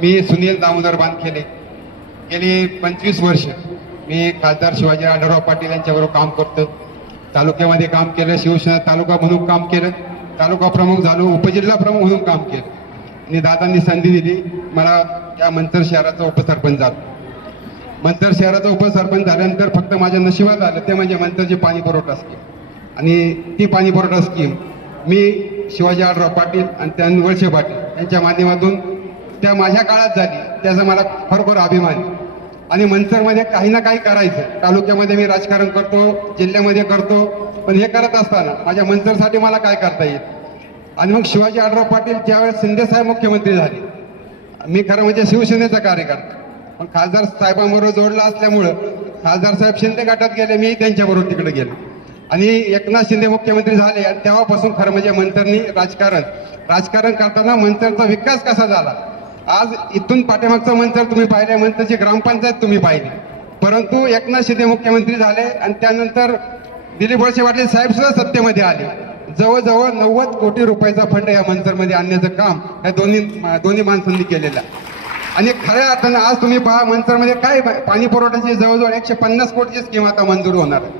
मी सुनील दामोदर बांधखेले गेली पंचवीस वर्ष मी खासदार शिवाजी आढळराव पाटील यांच्याबरोबर काम करतो. तालुक्यामध्ये काम केलं शिवसेना तालुका म्हणून काम केलं तालुका प्रमुख झालो उपजिल्हा प्रमुख म्हणून काम केलं. आणि दादांनी संधी दिली मला त्या मंतर शहराचा उपसरपंच झालो. मंतर शहराचा उपसरपंच झाल्यानंतर फक्त माझ्या नशिबात आलं ते म्हणजे मंतरची पाणी पुरवठा स्कीम आणि ती पाणी पुरवठा स्कीम मी शिवाजी आढराव पाटील आणि त्यांनी वळसे पाटील यांच्या माध्यमातून त्या माझ्या काळात झाली त्याचा मला खरोखर अभिमान. आणि मंचरमध्ये काही ना काही करायचं. तालुक्यामध्ये मी राजकारण करतो जिल्ह्यामध्ये करतो पण हे करत असताना माझ्या मंचरसाठी मला काय करता येईल? आणि मग शिवाजी आढराव पाटील ज्यावेळेस शिंदेसाहेब मुख्यमंत्री झाले मी खरं म्हणजे शिवसेनेचा कार्यकर्ता. पण खासदार साहेबांबरोबर जोडला असल्यामुळं खासदार साहेब शिंदे गटात गेले मी त्यांच्याबरोबर तिकडे गेलो. आणि एकनाथ शिंदे मुख्यमंत्री झाले आणि तेव्हापासून खरं म्हणजे मंतरनी राजकारण राजकारण करताना मंतरचा विकास कसा झाला? आज इथून पाठीमागचं मंतर तुम्ही पाहिले मंतरची ग्रामपंचायत तुम्ही पाहिली. परंतु एकनाथ शिंदे मुख्यमंत्री झाले आणि त्यानंतर दिलीप वळसे पाटील साहेब सुद्धा सत्तेमध्ये आले. जवळजवळ नव्वद कोटी रुपयाचा फंड या मंचरमध्ये आणण्याचं काम या दोन्ही दोन्ही माणसांनी केलेलं आहे. आणि खऱ्या अर्थानं आज तुम्ही पहा मंचरमध्ये काय पाणी पुरवठ्याची जवळजवळ एकशे पन्नास कोटीची स्कीम आता मंजूर होणार आहे.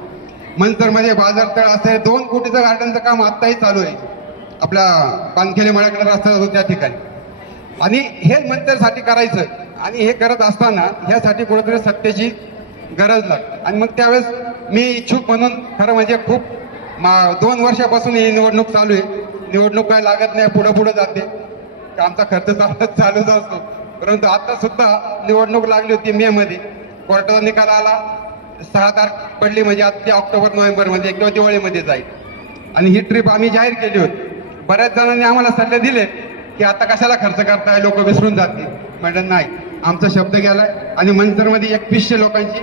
मंचरमध्ये बाजारतळ असेल दोन कोटीचं गार्डनचं काम आत्ताही चालू आहे. आपल्या पानखेले मळ्याकडे रस्ता जातो त्या ठिकाणी. आणि हे मंचरसाठी करायचं. आणि हे करत असताना ह्यासाठी कुठेतरी सत्तेची गरज लागते. आणि मग त्यावेळेस मी इच्छुक म्हणून खरं म्हणजे खूप मा दोन वर्षापासून ही निवडणूक चालू आहे. निवडणूक काय लागत नाही पुढं पुढं जाते. आमचा खर्च चालत चालूच असतो. परंतु आता सुद्धा निवडणूक लागली होती मे मध्ये. कोर्टाचा निकाल आला. सहा तारख पडली म्हणजे आता ती ऑक्टोबर नोव्हेंबरमध्ये किंवा दिवाळीमध्ये जाईल. आणि ही ट्रिप आम्ही जाहीर केली होती. बऱ्याच जणांनी आम्हाला सल्ले दिले. की आता कशाला खर्च करताय? लोक विसरून जातील. मॅडम नाही. आमचा शब्द गेलाय. आणि मंचरमध्ये एकवीसशे लोकांची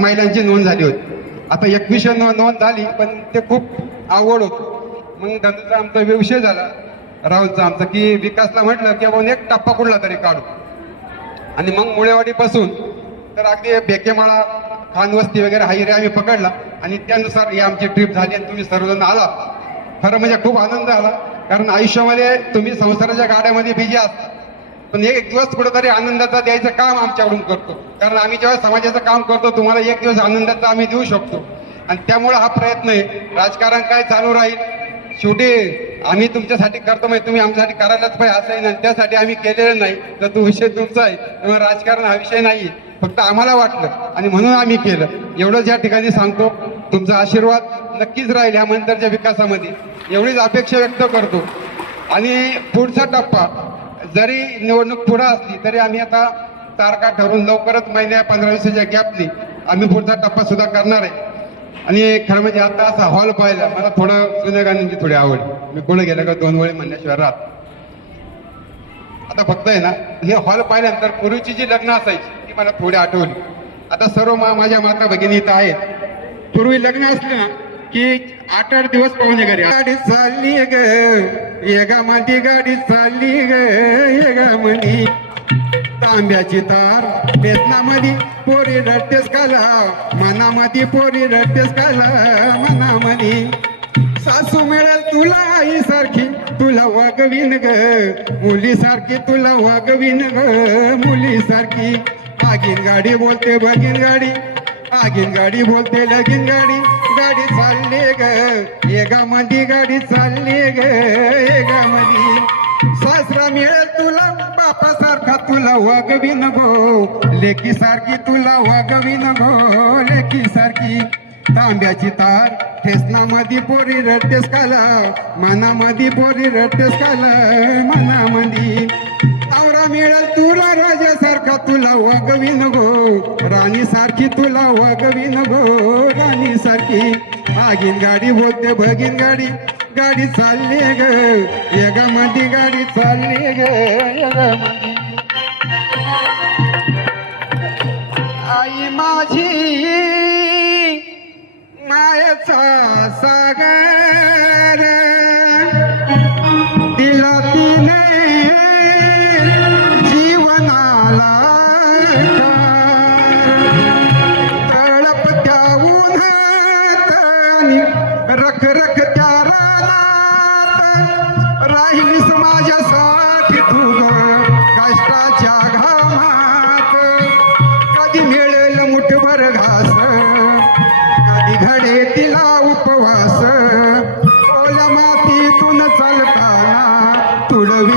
महिलांची नोंद झाली होती. आता एकवीसशे नोंद झाली पण ते खूप आवड होत. मग धंद्याचा आमचा विषय झाला. राहुलचा आमचा की विकासला म्हटलं की आपण एक टप्पा कुठला तरी काढू. आणि मग मुळेवाडीपासून तर अगदी बेकेमाळा खानवस्ती वगैरे हा एरिया आम्ही पकडला. आणि त्यानुसार ही आमची ट्रिप झाली आणि तुम्ही सर्वजण आला. खरं म्हणजे खूप आनंद आला कारण आयुष्यामध्ये तुम्ही संसाराच्या गाड्यामध्ये बिझी असता पण एक दिवस कुठेतरी आनंदाचा द्यायचं काम आमच्याकडून करतो. कारण आम्ही जेव्हा समाजाचं काम करतो तुम्हाला एक दिवस आनंदाचा आम्ही देऊ शकतो. आणि त्यामुळे हा प्रयत्न आहे. राजकारण काय चालू राहील? शेवटी आम्ही तुमच्यासाठी करतो म्हणजे तुम्ही आमच्यासाठी करायलाच पाहिजे असं आहे त्यासाठी आम्ही केलेलं नाही. तर तो विषय तुमचा आहे. त्यामुळे राजकारण हा विषय नाही फक्त आम्हाला वाटलं. आणि म्हणून आम्ही केलं. एवढंच या ठिकाणी सांगतो. तुमचा आशीर्वाद नक्कीच राहील ह्या मंदिराच्या विकासामध्ये. एवढीच अपेक्षा व्यक्त करतो. आणि पुढचा टप्पा जरी निवडणूक पुढं असली तरी आम्ही आता तारखा ठरवून लवकरच महिन्या पंधरा दिवसाच्या गॅपनी आम्ही पुढचा टप्पा सुद्धा करणार आहे. आणि खरं म्हणजे आता असा हॉल पाहिला मला थोडं सोनिया गांधींची थोडी आवड मी कोण गेलं का दोन वेळी म्हणण्याशिवाय राहत आता फक्त आहे ना हे हॉल पाहिल्यानंतर पूर्वीची जी लग्न असायची ती मला थोडी आठवली. आता सर्व मा- माझ्या माता भगिनी इथं आहेत. पूर्वी लग्न असलं की आठ आठ दिवस पाहुणे घरी. गाडी चालली ग एका माती गाडी चालली ग एका मनी तांब्याची तार बेतनामध्ये पोरी रट्टेस काला मनामध्ये पोरी रट्टेस काला मनामध्ये. सासू मिळेल तुला आई सारखी तुला वागवीन ग मुली सारखी तुला वागवीन ग मुली सारखी बागीन गाडी बोलते बागीन गाडी. आगीन गाडी बोलते लगीन गाडी गाडी चालली ग. एका मधी गाडी चालली ग. एका मधी. सासरा मिळेल तुला बापा सारखा तुला वागवी नको लेकी सारखी तुला वागवी नको लेकी सारखी. तांब्याची तार ठेसनामध्ये पोरी रडतेस काला. मनामध्ये पोरी रडतेस काला. मनामध्ये नवरा मिळेल तुला राजासारखा तुला वागवीन गो. राणी सारखी तुला वागवीन गो. राणी सारखी आगीन गाडी बोलते भगीन गाडी. गाडी चालली ग. येगामध्ये गाडी चालली ग. आई माझी मायचा सागर रानात राहिलीस माझ्यासाठी तू ग कष्टाच्या कधी मिळेल मुठभर घास कधी घडे तिला उपवास. ओल्या मातीतून चालताना तुडवी